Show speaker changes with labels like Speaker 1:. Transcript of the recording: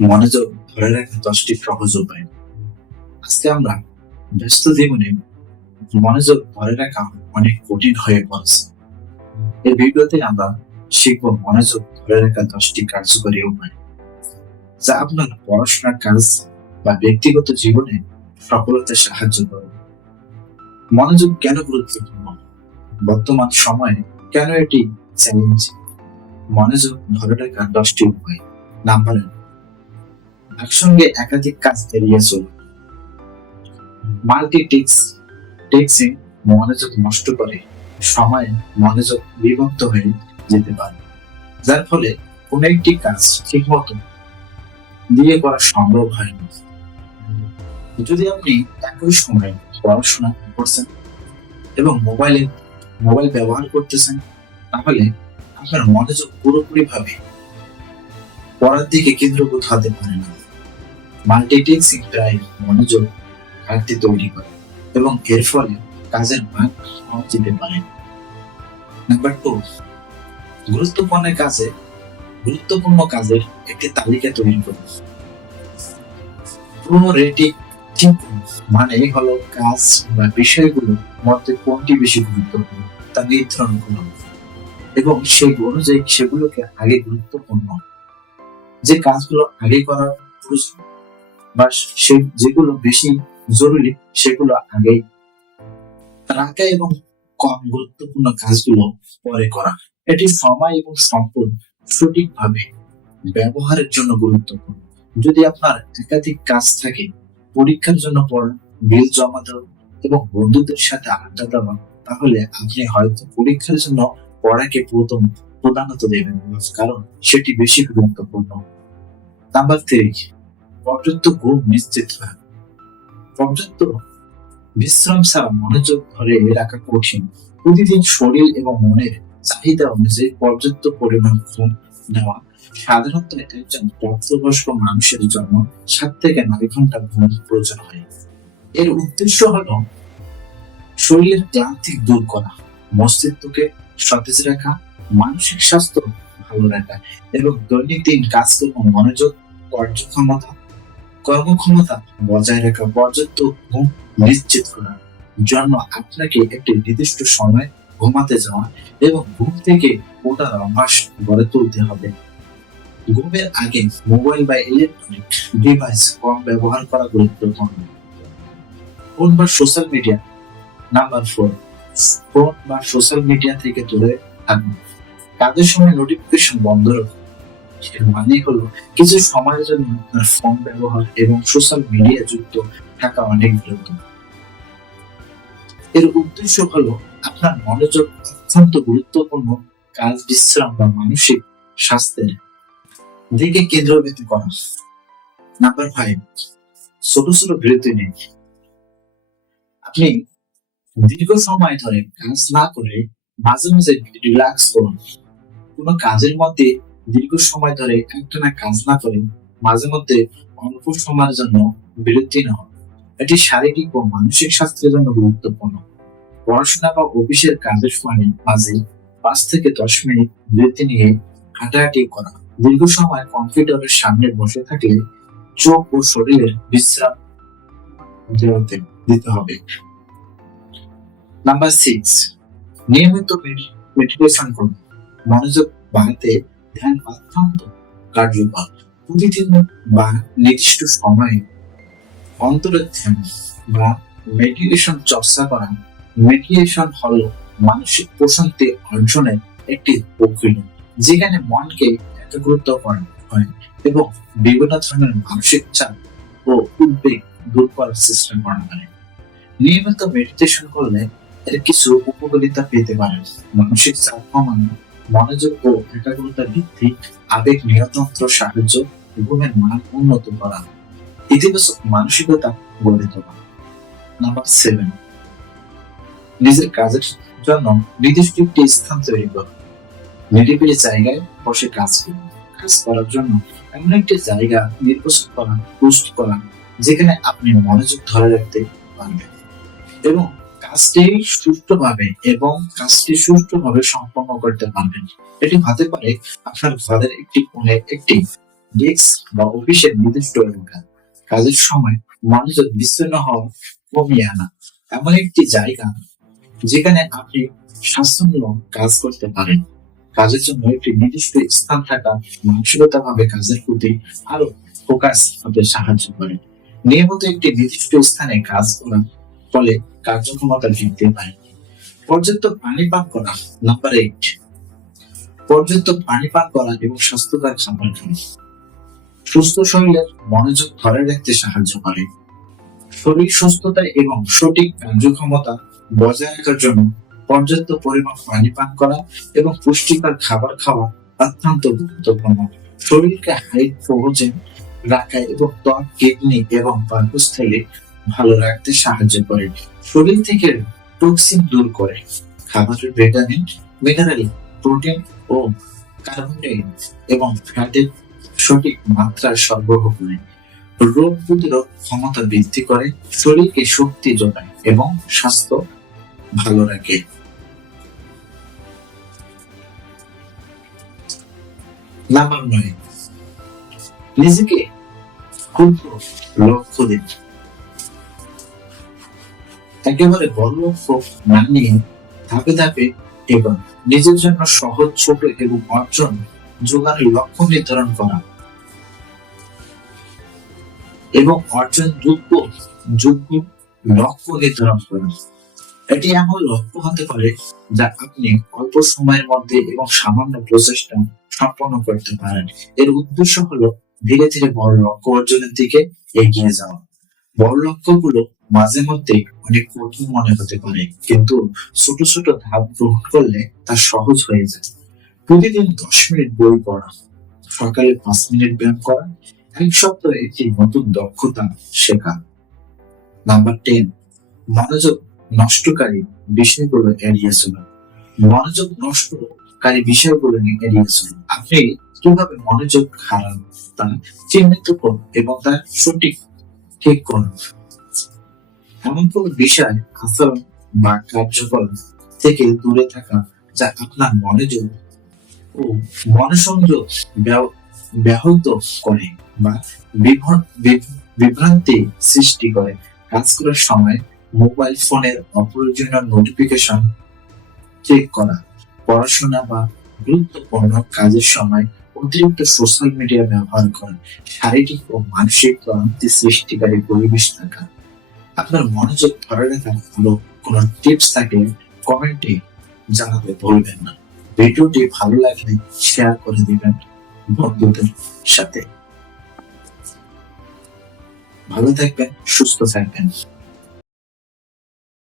Speaker 1: মনোযোগ ধরে রাখা দশটি সহজ উপায় আজকে আমরা ব্যস্ত জীবনে মনোযোগ ধরে রাখা অনেক কঠিন হয়ে পড়েছে। এই ভিডিওতে আমরা শিখব মনোযোগ ধরে রাখা দশটি কার্যকরী উপায়। যা আপনার পড়াশোনার কাজ বা ব্যক্তিগত জীবনে সফলতায় সাহায্য করবে মনোযোগ কেন গুরুত্বপূর্ণ? বর্তমান সময়ে কেন এটি চ্যালেঞ্জিং মনোযোগ ধরে রাখার দশটি উপায়। নাম্বার এক একসঙ্গে একাধিক কাজ এড়িয়ে চলুন। মাল্টিটিক্স টেক্সিং মনোযোগ নষ্ট করে সময়ে মনোযোগ বিভক্ত হয়ে যেতে পারে, যার ফলে কোনো একটি কাজ ঠিক মতো দিয়ে করা সম্ভব হয় না। যদি আপনি একই সময়ে পড়াশোনা করছেন এবং মোবাইলে, মোবাইল ব্যবহার করতেছেন, তাহলে আপনার মনোযোগ পুরোপুরি ভাবে পড়ার দিকে কেন্দ্রীভূত হতে পারে না। মাল্টিটেক্সিং প্রায় মনোযোগ ঘাটতি তৈরি করে এবং এর ফলে কাজের মান যেতে পারে নাম্বার টু গুরুত্বপূর্ণ কাজে গুরুত্বপূর্ণ কাজের একটি তালিকা তৈরি করুন মানে হলো কাজ বা বিষয়গুলো মধ্যে কোনটি বেশি গুরুত্বপূর্ণ তা নির্ধারণ করুন এবং সেই অনুযায়ী সেগুলোকে আগে গুরুত্বপূর্ণ। যে কাজগুলো আগে করা প্রয়োজন বা সে যেগুলো বেশি জরুরি, সেগুলো আগে রাখা এবং কম গুরুত্বপূর্ণ কাজগুলো পরে করা। এটি সময় এবং সম্পদ সঠিকভাবে ব্যবহারের জন্য গুরুত্বপূর্ণ। যদি আপনার একাধিক কাজ থাকে, পরীক্ষার জন্য পড়া, বিল জমা দেওয়া এবং বন্ধুদের সাথে আড্ডা দেওয়া তাহলে আপনি হয়তো পরীক্ষার জন্য পড়াকে প্রথম প্রধানত দেবেন, কারণ সেটি বেশি গুরুত্বপূর্ণ। নাম্বার থ্রি পর্যাপ্ত ঘুম নিশ্চিত পর্যাপ্ত বিশ্রাম ছাড়া মনোযোগ ধরে রাখা কঠিন। প্রতিদিন শরীর এবং মনের চাহিদা অনুযায়ী পর্যাপ্ত পরিমাণ ঘুম নেওয়া সাধারণত একজন প্রাপ্তবয়স্ক মানুষের জন্য সাত থেকে নয় ঘণ্টা ঘুম প্রয়োজন হয়। এর উদ্দেশ্য হলো শরীরের ক্লান্তি দূর করা, মস্তিষ্ককে সতেজ রাখা, মানসিক স্বাস্থ্য ভালো রাখা এবং দৈনন্দিন কাজকর্ম, মনোযোগ, কার্যক্ষমতা কর্মক্ষমতা বজায় রাখা পর্যাপ্ত ঘুম নিশ্চিত করা। জন্য আপনাকে একটি নির্দিষ্ট সময় ঘুমাতে যাওয়া এবং ঘুম থেকে ওঠার অভ্যাস গড়ে তুলতে হবে। ঘুমের আগে মোবাইল বা ইলেকট্রনিক ডিভাইস কম ব্যবহার করা গুরুত্বপূর্ণ। ফোন বা social media, number four, phone বা সোশ্যাল মিডিয়া থেকে দূরে থাকুন। কাজের সময় নোটিফিকেশন বন্ধ রাখুন। এর মানে হলো কিছু সময়ের জন্য আপনার ফোন ব্যবহার এবং সোশ্যাল মিডিয়া যুক্ত থাকা অনেক বিরত এর উদ্দেশ্য হলো আপনার মনোযোগ অত্যন্ত গুরুত্বপূর্ণ কাজ, বিশ্রাম বা মানসিক স্বাস্থ্যের দিকে কেন্দ্রবিত করা। নাম্বার ফাইভ ছোট ছোট বিরতি নিন। আপনি দীর্ঘ সময় ধরে কাজ না করে মাঝে মাঝে রিল্যাক্স করুন। কোনো কাজের মধ্যে দীর্ঘ সময় ধরে একটানা কাজ না করে মাঝে মধ্যে অল্প সময়ের জন্য বিরতি নেওয়া এটি শারীরিক ও মানসিক স্বাস্থ্যের জন্য গুরুত্বপূর্ণ। পড়াশোনা বা অফিসের কাজের সময় মাঝে পাঁচ থেকে দশ মিনিট বিরতি নিয়ে হাঁটাহাঁটি করা। দীর্ঘ সময় কম্পিউটারের সামনে বসে থাকলে চোখ ও শরীরের বিশ্রাম দেওয়াতে দিতে হবে। নাম্বার সিক্স নিয়মিত মেডিটেশন করুন। মনোযোগ বাড়াতে ধ্যান অত্যন্ত কার্যকর। প্রতিদিন বা নির্দিষ্ট সময়ে অন্তরের ধ্যান বা মেডিটেশন চর্চা করা। মেডিটেশন হলো মানসিক প্রশান্তি অর্জনের একটি প্রক্রিয়া, যেখানে মনকে একাগ্রত করা হয় এবং বিভিন্ন ধরনের মানসিক চাপ ও উদ্বেগ দূর করার চেষ্টা করা হয়। নিয়মিত মেডিটেশন করলে এর কিছু উপকারিতা পেতে পারেন মানসিক চাপ কমানো মনোযোগ ও একাগ্রতা বৃদ্ধি আবেগ নিয়ন্ত্রণ সাহায্য ঘুমের মান উন্নত করা। ইতিবাচক মানসিকতা গড়ে তোলা। নাম্বার সেভেন নিজের কাজের জন্য নির্দিষ্ট একটি স্থান তৈরি করুন নিরিবিলি জায়গায় বসে কাজ করুন। কাজ করার জন্য এমন একটি জায়গা নির্বাচন করা, পোস্ট করা, যেখানে আপনি মনোযোগ ধরে রাখতে পারবেন। এবং কাজটি সুষ্ঠুভাবে এবং কাজটি সুষ্ঠুভাবে সম্পন্ন করতে পারবেন। এটি হতে পারে আপনার ঘরের একটি কোণে একটি ডেস্ক বা অফিসের নির্দিষ্ট এলাকা। কাজের সময় মনোযোগ বিচ্ছিন্ন হওয়া কমিয়ে আনা এমন একটি জায়গা যেখানে আপনি স্বাচ্ছন্দ্য কাজ করতে পারেন। কাজের জন্য একটি নির্দিষ্ট স্থান থাকা মানসিকতা ভাবে কাজের প্রতি আরও ফোকাস হতে সাহায্য করে। নিয়মিত একটি নির্দিষ্ট স্থানে কাজ করা ফলে কার্যক্ষমতা বৃদ্ধি পায়। পর্যাপ্ত পানি পান করা নাম্বার এইট পর্যাপ্ত পানি পান করা এবং স্বাস্থ্যকর খাবার খাওয়া। সুস্থ শরীরের মনোযোগ ধরে রাখতে সাহায্য করে। শরীর সুস্থতা এবং সঠিক কার্যক্ষমতা বজায় রাখার জন্য পর্যাপ্ত পরিমাণ পানি পান করা এবং পুষ্টিকর খাবার খাওয়া অত্যন্ত গুরুত্বপূর্ণ। শরীরকে হাইড্রোজেন রাখা এবং ত্বক, কিডনি এবং পাকস্থলী ভালো রাখতে সাহায্য করে। শরীর থেকে টক্সিন দূর করে। খাবারের ভিটামিন মিনারেল প্রোটিন ও কার্বোহাইড্রেট এবং ফ্যাটের সঠিক মাত্রা সরবরাহ করে। রোগ প্রতিরোধ ক্ষমতা বৃদ্ধি করে, শরীরকে শক্তি যোগায় এবং স্বাস্থ্য ভালো রাখে। নিজেকে ক্ষুদ্র লক্ষ্য দিন একেবারে বড় লক্ষ্য না নিয়ে ধাপে ধাপে এবং নিজের জন্য সহজ, ছোট এবং অর্জন যোগানের লক্ষ্য নির্ধারণ করা। এবং অর্জন যোগ্য যোগ্য লক্ষ্য নির্ধারণ করা। এটি এমন লক্ষ্য হতে পারে যা আপনি অল্প সময়ের মধ্যে এবং সামান্য প্রচেষ্টা সম্পন্ন করতে পারেন। এর উদ্দেশ্য হলো ধীরে ধীরে বড় লক্ষ্য অর্জনের দিকে এগিয়ে যাওয়া। বড় লক্ষ্যগুলো মাঝে মধ্যে অনেক কঠিন মনে হতে পারে, কিন্তু ছোট ছোট ধাপ গ্রহণ করলে তা সহজ হয়ে যায়। প্রতিদিন দশ মিনিট বই পড়া, সকালে পাঁচ মিনিট ব্যায়াম করা এক সপ্তাহে একটি নতুন দক্ষতা শেখা। নাম্বার টেন মনোযোগ নষ্টকারী বিষয়গুলো এড়িয়ে চলুন মনোযোগ নষ্টকারী বিষয়গুলো এড়িয়ে চলুন আপনি কীভাবে মনোযোগ হারান তা চিহ্নিত করুন এবং তার সঠিক ঠিক করুন। এমন বিষয় আচরণ বা কার্যকলাপ থেকে দূরে থাকা যা আপনার মনোযোগ ও মনোসংযোগ ব্যাহ- ব্যাহত করে বা বিভ্রান্তি সৃষ্টি করে। কাজ করার সময় মোবাইল ফোনের অপ্রয়োজনীয় নোটিফিকেশন চেক করা, পড়াশোনা বা গুরুত্বপূর্ণ কাজের সময় অতিরিক্ত সোশ্যাল মিডিয়া ব্যবহার করা, শারীরিক ও মানসিক ক্লান্তি সৃষ্টিকারী পরিবেশ থাকা। আপনার মনোযোগ ধরে রাখার ভালো। কোনো টিপস থাকে কমেন্টে জানাতে ভুলবেন না। ভিডিওটি ভালো লাগলে শেয়ার করে দিবেন বন্ধুদের সাথে। ভালো থাকবেন, সুস্থ থাকবেন।